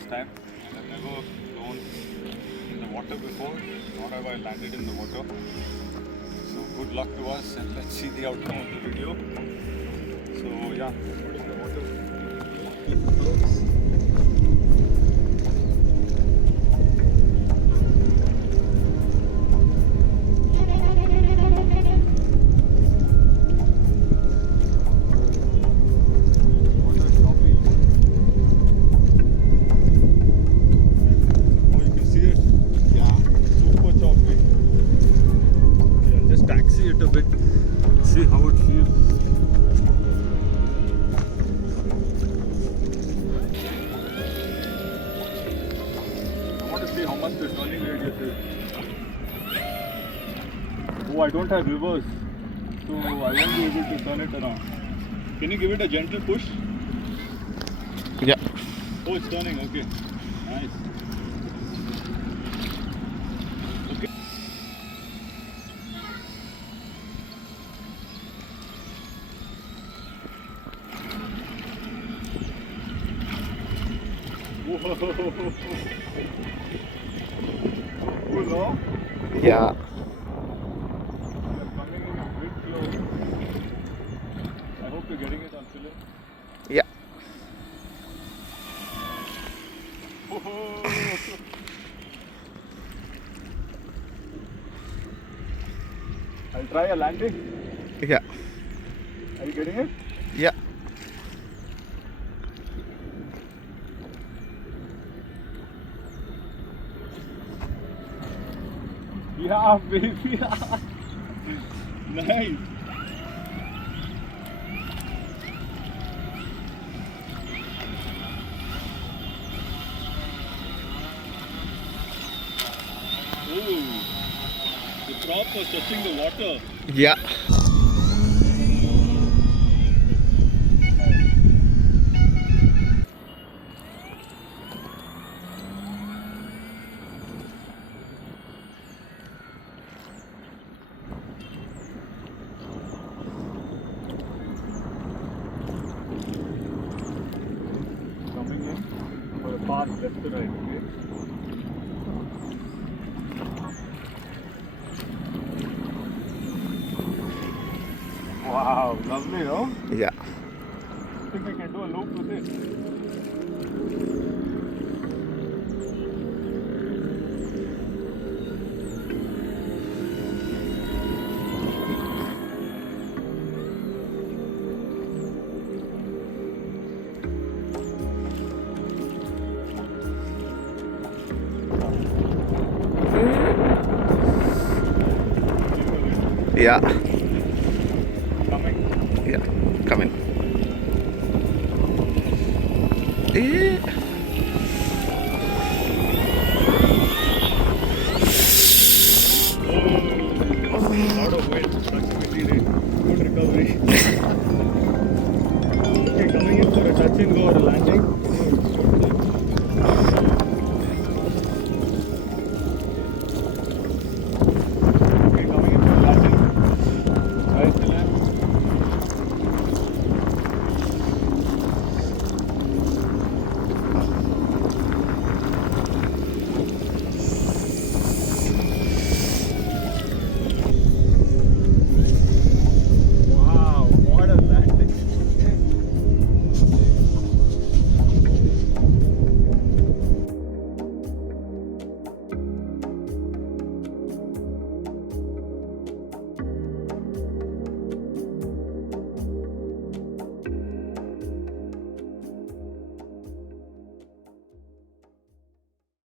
first time. And I've never flown in the water before, nor have I landed in the water. So good luck to us, and let's see the outcome of the video. So yeah, put in the water. Taxi it a bit, see how it feels. I want to see how much the turning radius is. Oh, I don't have reverse, so I won't be able to turn it around. Can you give it a gentle push? Yeah. Oh, it's turning, okay. Nice. Okay. Whoa. Cool, no? Yeah. Coming in a bit slow. I hope you're getting it on film. Yeah. I'll try a landing. Yeah. Are you getting it? Yeah. Yeah, baby. Nice. Oh, the prop was touching the water. Yeah. Coming in for a pass left to right, okay? Wow, lovely, no? Yeah. I think I can do a loop with it. Yeah. Coming. Yeah. Come in. Yeah.